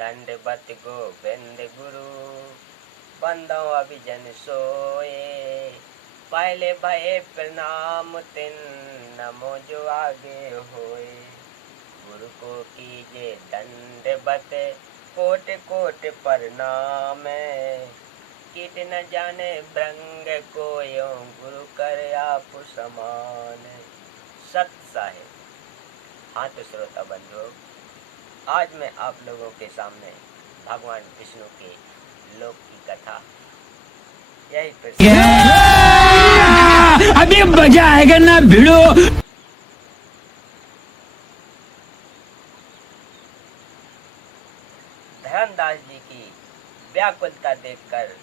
दंडवत गोविंद गुरु, बंदो अभिजन सोए। पहले भये प्रणाम तिन, नमो जो आगे होए। गुरु को कीजे दंडवत, कोट कोट प्रणाम। कीट न जाने भृंग को, यों गुरु कर आप समान। सत्य साहिब। हाँ तो श्रोता बंधुओं, आज मैं आप लोगों के सामने भगवान विष्णु के लोक की कथा यही अभी मजा आएगा ना भिड़ो। धर्मदास जी की व्याकुलता देखकर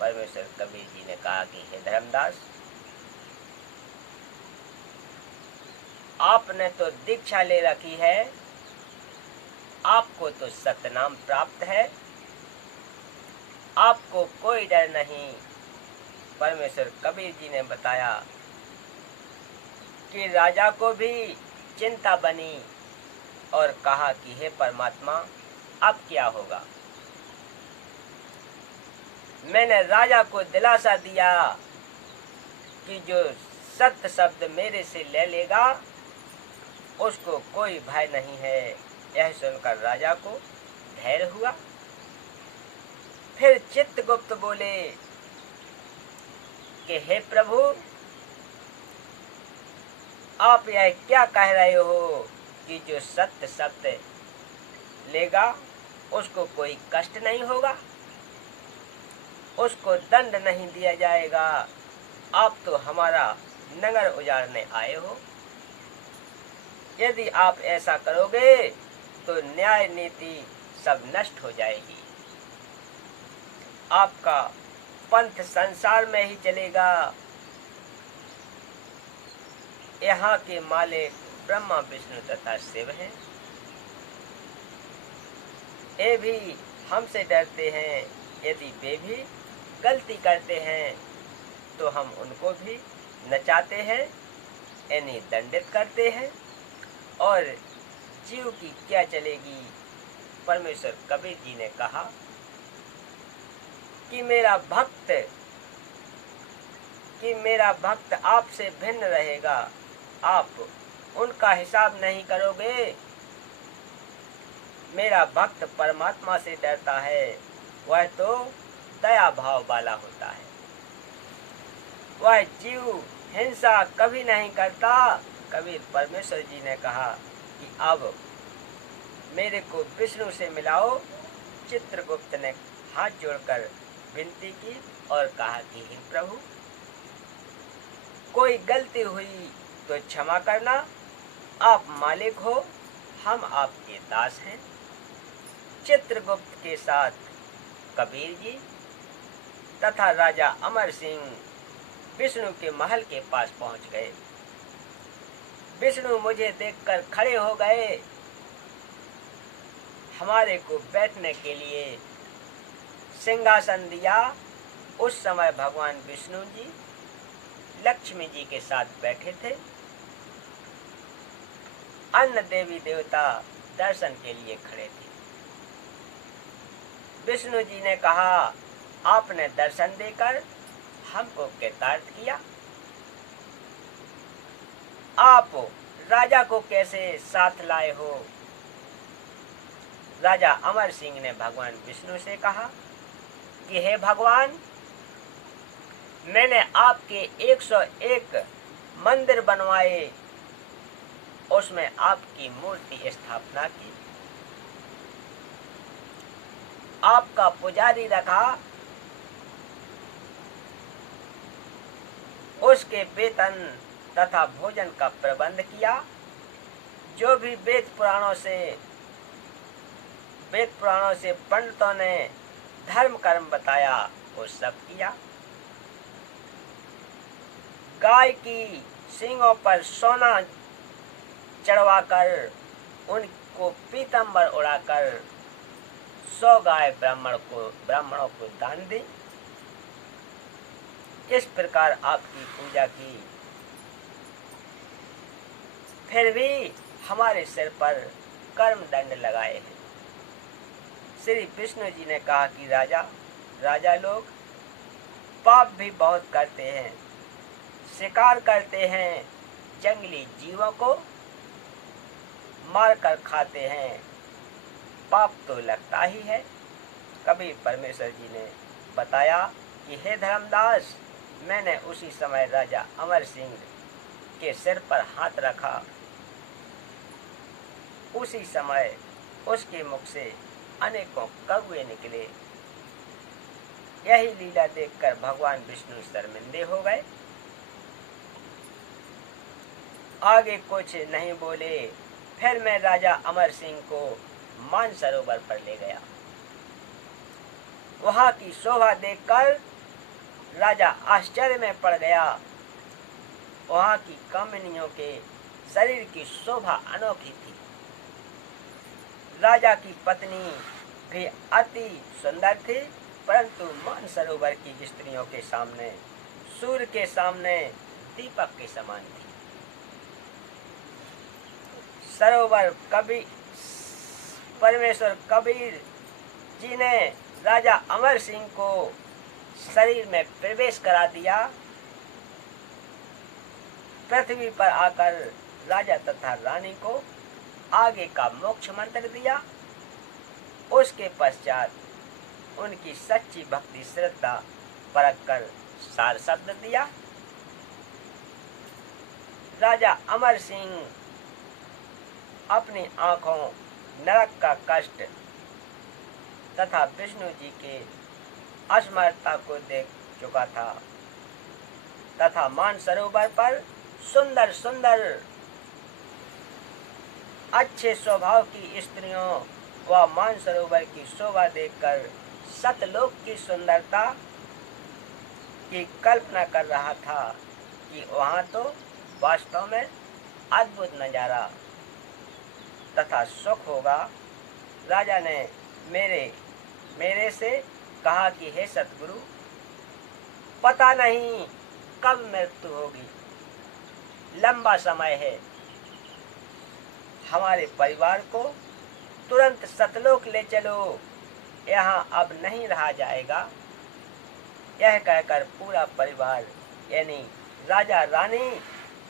परमेश्वर कबीर जी ने कहा कि हे धर्मदास, आपने तो दीक्षा ले रखी है, आपको तो सतनाम प्राप्त है, आपको कोई डर नहीं। परमेश्वर कबीर जी ने बताया कि राजा को भी चिंता बनी और कहा कि हे परमात्मा, अब क्या होगा। मैंने राजा को दिलासा दिया कि जो सत्य शब्द मेरे से ले लेगा उसको कोई भय नहीं है। यह सुनकर राजा को धैर्य हुआ। फिर चित्रगुप्त बोले कि हे प्रभु, आप यह क्या कह रहे हो कि जो सत्य शब्द लेगा उसको कोई कष्ट नहीं होगा, उसको दंड नहीं दिया जाएगा। आप तो हमारा नगर उजाड़ने आए हो। यदि आप ऐसा करोगे तो न्याय नीति सब नष्ट हो जाएगी, आपका पंथ संसार में ही चलेगा। यहाँ के मालिक ब्रह्मा विष्णु तथा शिव हैं। ये भी हमसे डरते हैं। यदि वे भी गलती करते हैं तो हम उनको भी नचाते हैं, यानी दंडित करते हैं, और जीव की क्या चलेगी। परमेश्वर कबीर जी ने कहा कि मेरा भक्त आपसे भिन्न रहेगा। आप उनका हिसाब नहीं करोगे। मेरा भक्त परमात्मा से डरता है, वह तो दया भाव वाला होता है। वह जीव हिंसा कभी नहीं करता। कबीर परमेश्वर जी ने कहा कि अब मेरे को विष्णु से मिलाओ। चित्रगुप्त ने हाथ जोड़कर विनती की और कहा कि हे प्रभु, कोई गलती हुई तो क्षमा करना। आप मालिक हो, हम आपके दास हैं। चित्रगुप्त के साथ कबीर जी तथा राजा अमर सिंह विष्णु के महल के पास पहुंच गए। विष्णु मुझे देखकर खड़े हो गए। हमारे को बैठने के लिए सिंहासन दिया। उस समय भगवान विष्णु जी लक्ष्मी जी के साथ बैठे थे। अन्य देवी देवता दर्शन के लिए खड़े थे। विष्णु जी ने कहा, आपने दर्शन देकर हमको कृतार्थ किया। आप राजा को कैसे साथ लाए हो। राजा अमर सिंह ने भगवान विष्णु से कहा कि हे भगवान, मैंने आपके 101 मंदिर बनवाए, उसमें आपकी मूर्ति स्थापना की, आपका पुजारी रखा, उसके वेतन तथा भोजन का प्रबंध किया। जो भी वेद पुराणों से पंडितों ने धर्म कर्म बताया वो सब किया। गाय की सींगों पर सोना चढ़वाकर उनको पीतंबर उड़ाकर 100 गाय ब्राह्मणों को दान दी। इस प्रकार आपकी पूजा की। फिर भी हमारे सिर पर कर्म दंड लगाए हैं। श्री विष्णु जी ने कहा कि राजा लोग पाप भी बहुत करते हैं, शिकार करते हैं, जंगली जीवों को मार कर खाते हैं, पाप तो लगता ही है। कबीर परमेश्वर जी ने बताया कि हे धर्मदास, मैंने उसी समय राजा अमर सिंह के सिर पर हाथ रखा, उसी समय उसके मुख से अनेकों कौवे निकले। यही लीला देखकर भगवान विष्णु शर्मिंदे हो गए, आगे कुछ नहीं बोले। फिर मैं राजा अमर सिंह को मानसरोवर पर ले गया। वहां की शोभा देखकर राजा आश्चर्य में पड़ गया। वहां की कामिनियों के शरीर की शोभा अनोखी थी। राजा की पत्नी भी अति सुंदर थी, परंतु मानसरोवर की स्त्रियों के सामने, सूर्य के सामने दीपक के समान थी। सरोवर परमेश्वर कबीर जी ने राजा अमर सिंह को शरीर में प्रवेश करा दिया। पृथ्वी पर आकर राजा तथा रानी को आगे का मोक्ष मंत्र दिया। उसके पश्चात उनकी सच्ची भक्ति श्रद्धा परख कर सार शब्द दिया। राजा अमर सिंह अपनी आंखों नरक का कष्ट तथा विष्णु जी के असमर्थता को देख चुका था तथा मानसरोवर पर सुंदर सुंदर अच्छे स्वभाव की स्त्रियों व मानसरोवर की शोभा देखकर सतलोक की सुंदरता की कल्पना कर रहा था कि वहां तो वास्तव में अद्भुत नजारा तथा सुख होगा। राजा ने मेरे से कहा कि हे सतगुरु, पता नहीं कब मृत्यु होगी, लंबा समय है, हमारे परिवार को तुरंत सतलोक ले चलो, यहाँ अब नहीं रहा जाएगा। यह कहकर पूरा परिवार यानी राजा रानी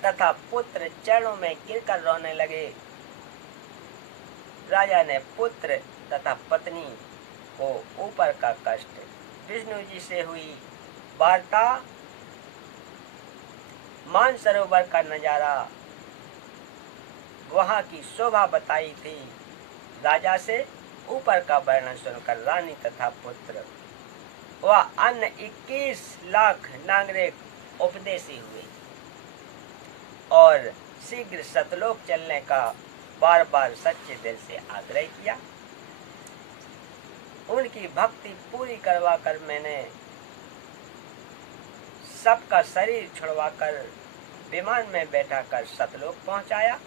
तथा पुत्र चरणों में गिरकर रोने लगे। राजा ने पुत्र तथा पत्नी को ऊपर का कष्ट, विष्णु जी से हुई वार्ता, मानसरोवर का नजारा, वहां की शोभा बताई थी। राजा से ऊपर का वर्णन सुनकर रानी तथा पुत्र वह अन्य 21 लाख नागरिक उपदेशी हुए और शीघ्र सतलोक चलने का बार बार सच्चे दिल से आग्रह किया। उनकी भक्ति पूरी करवा कर मैंने सबका शरीर छुड़वाकर विमान में बैठाकर सतलोक पहुंचाया।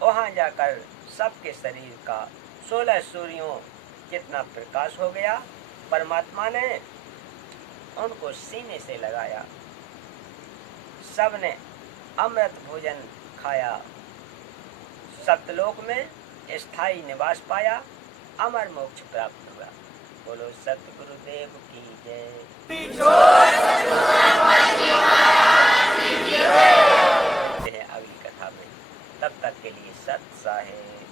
वहां जाकर सबके शरीर का 16 सूर्यों कितना प्रकाश हो गया। परमात्मा ने उनको सीने से लगाया। सबने अमृत भोजन खाया, सतलोक में स्थायी निवास पाया, अमर मोक्ष प्राप्त हुआ। बोलो सतगुरुदेव की जय। अगली कथा में, तब तक के लिए सत साहेब।